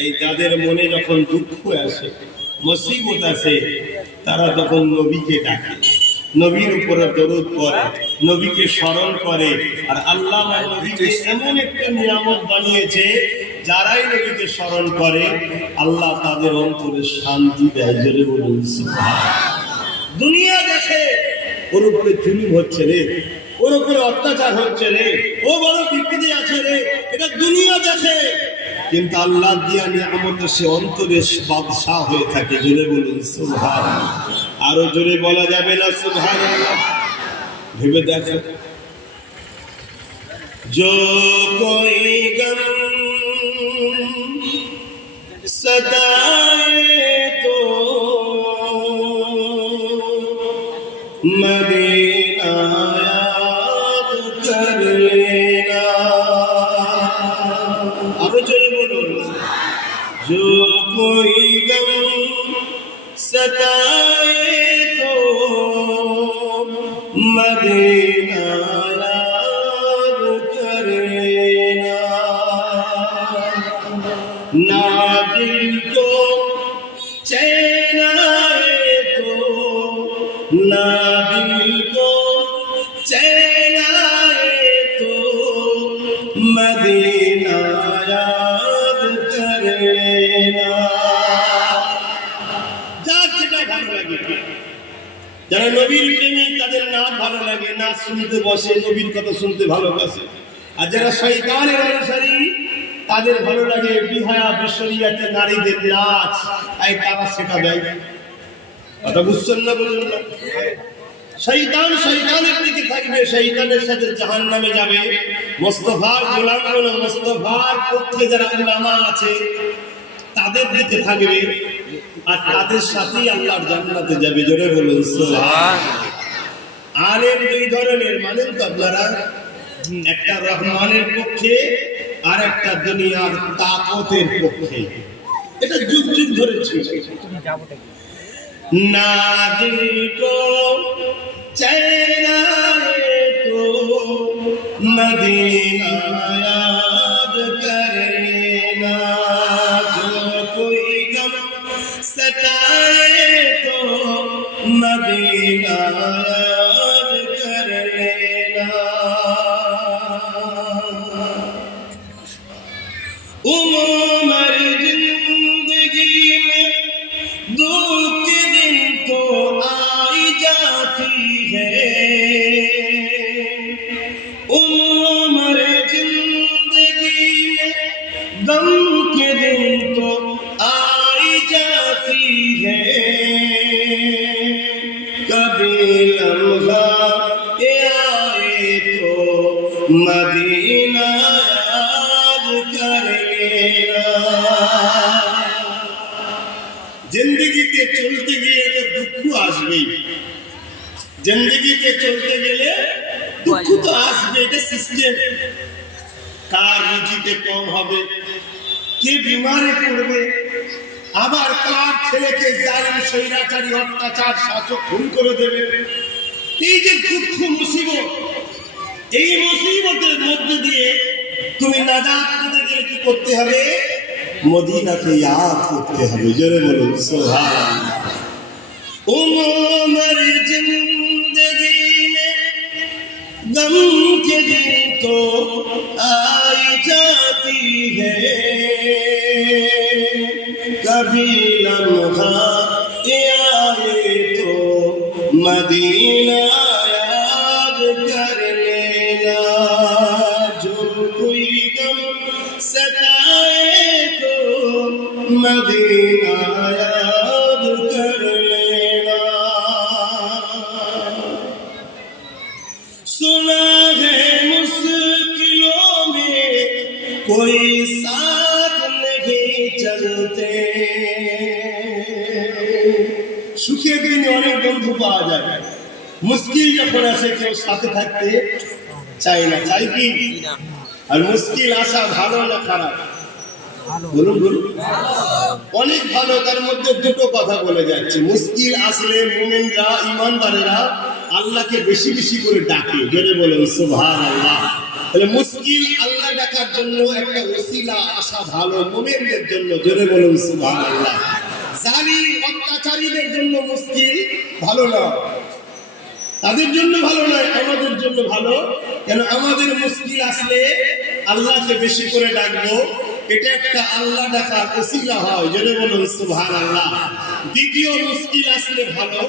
এই যাদের মনে যখন দুঃখ আসে, মুসিবত আসে, তারা তখন নবীকে ডাকে, নবীর উপরে দরুদ পড়ে, নবীকে স্মরণ করে। আর আল্লাহ নবীকে এমন একটা নিয়ামত বানিয়েছে, যারাই নবীকে স্মরণ করে আল্লাহ তাদের অন্তরে শান্তি দেয়। জোরে বলুন সুবহানাল্লাহ। দুনিয়া দেখে ওর উপরে জুলুম হচ্ছে রে, ওর উপরে অত্যাচার হচ্ছে রে, ও বড় বিপদে আছে রে, এটা দুনিয়া দেখে, কিন্তু আল্লাহ দিয়া নিয়ামতে সে অন্তরে বাদশাহ হয়ে থাকে। জোরে বলুন সুবহানাল্লাহ। আরো জোরে বলা যাবে না সুবহানাল্লাহ? ভেবে দেখো, जो कोई गम सताए तो मदीना याद कर लेना। अब चलो बोलो, जो कोई गम सताए तो मदीना ना दिल को चैन आए तो, ना दिल को चैन आए तो मदीना याद कर लेना। যার যেটা ভালো লাগে, যারা নবীর প্রেমিক তাদের নাচ ভালো লাগে, নাচ শুনতে বসে, নবীর কথা শুনতে ভালোবাসে। আর যারা শয়তানের অনুসারী তাদের ভালো লাগে বিহায়া বিশ্বরিয়াতে নারীদের নাচ, তাই তারা সেটা দেয়। কথা বুঝছেন না? বলুন না। শয়তান শয়তানের দিকে থাকবে, শয়তানের সাথে জাহান্নামে যাবে। মুস্তাফার গোলামগুলো, মুস্তাফার পক্ষে যারা উলামা আছে তাদের দিকে থাকবে, আর তাদের সাথেই আল্লাহর জান্নাতে যাবে। জোরে বলুন সুবহানাল্লাহ। আলেম দুই ধরনের, মানেন তো আপনারা? একটা রহমানের পক্ষে আর একটা দুনিয়ার তাকতের পক্ষে। এটা যুগ যুগ ধরে ছিল। না দিল কো চैन आए तो मदीना याद कर लेना, जो कोई गम सताए तो मदीना याद कर लेना। उमर जिंदगी में दुख के दिन तो आई जाती है, उमर जिंदगी में गम के दिन तो आई जाती है, कभी लम्हा आए तो मदीना जिंदगीতে চলতে গিয়ে তো দুঃখ আসবেই, জিন্দগিতে চলতে গেলে দুঃখ তো আসবে, এটা সিস্টেম। কার রুজিতে কম হবে, কে বিমারে পড়বে, আবার কার ছেলেকে জালিম স্বৈরাচারী অত্যাচার শাসক খুন করে দেবে। এই যে দুঃখ মুসিবত, এই মুসিবতের মধ্যে দিয়ে তুমি নাজাত পেতে গেলে কি করতে হবে? মদিনাকে ইয়াদ করতে হবে। জোরে বলুন সুবহানাল্লাহ। उमर जिंदगी में गम के दिन तो आई जाती है, कभी लम्हा आए तो मदीना याद कर लेना, जो कोई गम सताए तो मदीना याद कर लेना। सुना है मुश्किलों में कोई साथ नहीं चलते, সুখের দিনে অনেক বন্ধু পাওয়া যায়, মুশকিল যখন আসে কেউ সাথে থাকতে চায় না। চাই কি? আর মুশকিল আসা ভালো না খারাপ? বলুন বলুন। অনেক ভালো। তার মধ্যে দুটো কথা বলে যাচ্ছে। মুশকিল আসলে মুমিনরা, ইমানদারেরা আল্লাহকে বেশি বেশি করে ডাকে। জোরে বলুন সুবহানাল্লাহ। তাহলে মুশকিল আল্লাহ ডাকার জন্য একটা ওসিলা আসা ভালো মুমিনদের জন্য, জোরে বলুন সুবহানাল্লাহ। জালিম অত্যাচারীদের জন্য মুশকিল ভালো না, তাদের জন্য ভালো নয়, আমাদের জন্য ভালো। কেন আমাদের মুশকিল আসলে আল্লাহকে বেশি করে ডাকবো, এটা একটা আল্লাহ ডাকার ওসিলা হয়, জোরে বলুন সুবহানাল্লাহ। দ্বিতীয় মুশকিল আসলে ভালো